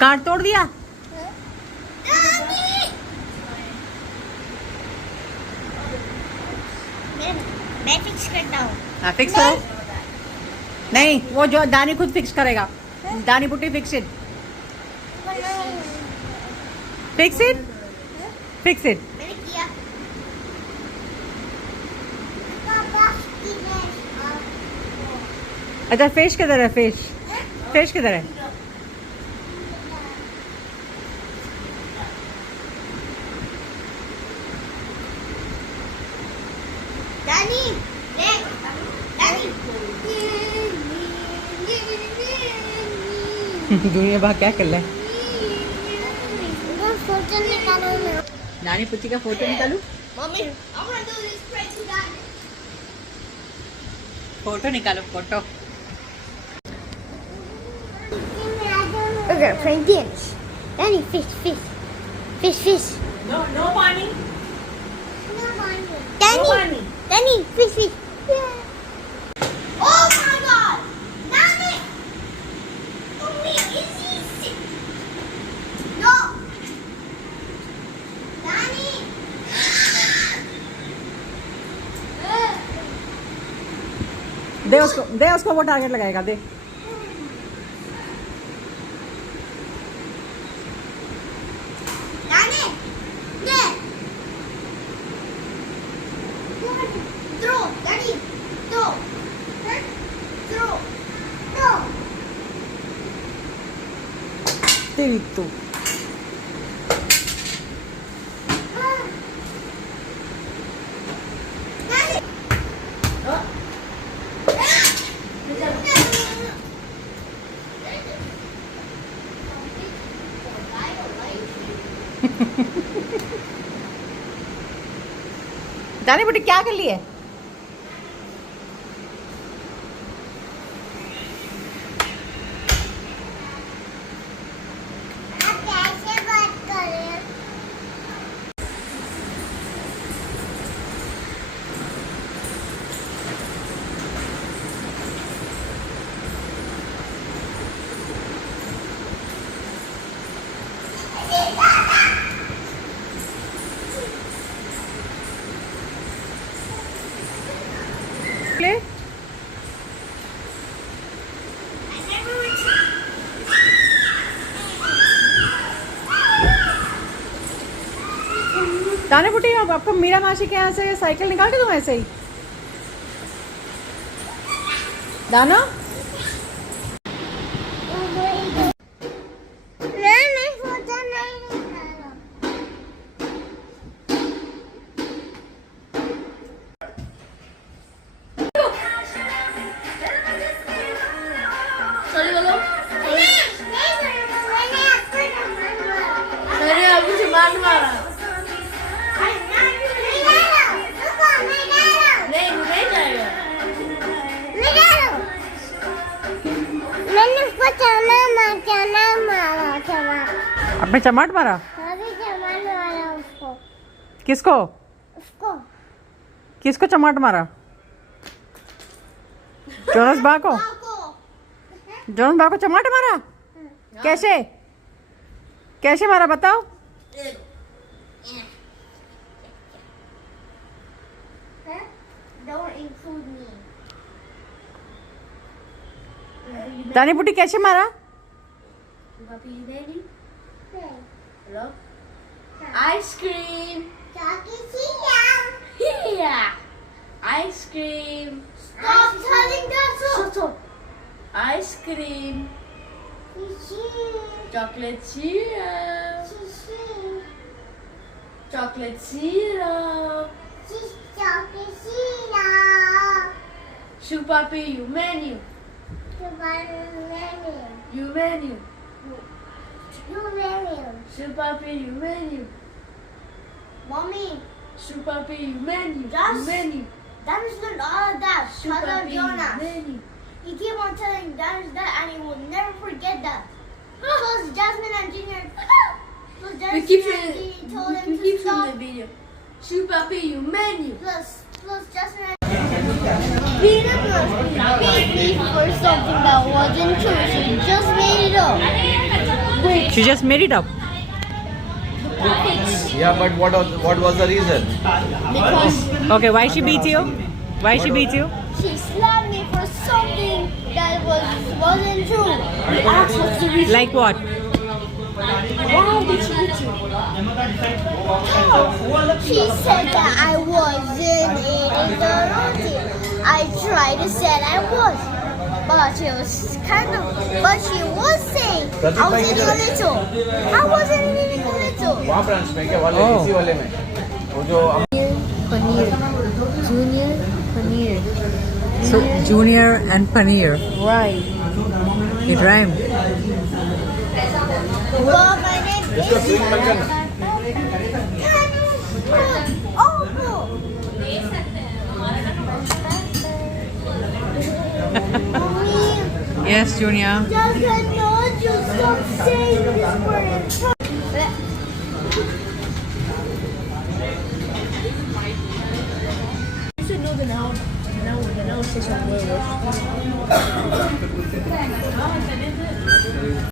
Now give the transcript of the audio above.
Card तोड़ दिया। मैं फिक्स करता हूँ। हाँ फिक्स करो। नहीं वो जो दानी खुद फिक्स करेगा। दानी बुटी fix it. Fix it. Fix it. मैंने किया। अच्छा फिश किधर है? फिश फिश किधर है? दानी दुनिया भर क्या कर रहा है? फोटो निकालो ना। नानी पुती का फोटो निकालू? Mummy, I want to do this crazy guy. Photo निकालो photo. We're gonna play dance. Danny, fish. No no पानी। Danny, Danny, fish. Yeah. Oh my God, Danny, Mommy, is he sick? No, Danny. दे उसको वो target लगाएगा। दे Danny, there. Throw, Danny, throw. Throw. तेरी तो Danny. दानी बुटी क्या कर ली है? आप कैसे बात कर रहे हैं? प्ले दानी बुटी अब आपको मीरा मासी के यहाँ से साइकिल निकाल के दूँ ऐसे ही? दाना मैं फोटो नहीं निकाला। सॉरी बोलो। मैंने आपको सामान मारा। मैंने अभी सामान मारा। नहीं नहीं जाएगा। मैंने उसको चना मारा चना। आपने चमाट मारा? अभी चना मारा उसको। किसको? उसको किसको चमाट मारा? जोनस बा को? जोनस बा को चमाट मारा? कैसे कैसे मारा बताओ? Don't include me. दानी बुटी कैसे मारा? Papi, you ready? Hello? Ice cream. Yeah. Ice cream. Stop telling that so. Shut up. Ice cream. Chocolate syrup. Chocolate syrup. Shoe Papi, you menu. You menu. Shoe Papi, you menu. Mommy, Shoe Papi, you menu. Just- You menu. that is not all that. Shoe Father Papi, you Jonas. menu. He keep on telling that is that, and he will never forget that. So it's Jasmine and Junior. So We Jasmine keep and showing Junior told him we to keep stop. showing the video. Shoe Papi, you menu. Plus Jasmine and Peter was being for something that wasn't true. She just made it up. She just made it up. Yeah, but what was the reason? Because Okay, why she beat you? Why she beat you? she slapped me for something that wasn't true. Ask what's the reason. Like what? Why did she hit you? She said that I wasn't eating the roti. I tried to say I was, but she was but she was saying I was eating a little. I wasn't eating a little. वहाँ branch में क्या वाले Oh. इसी वाले में वो जो Paneer. Junior paneer. So junior and paneer. Right. It rhymed. Well, my name इसको स्विंग मत करना Oh, no. Mommy, Yes, Junior. just I know you stop saying this word. You should know the noun. The noun says something.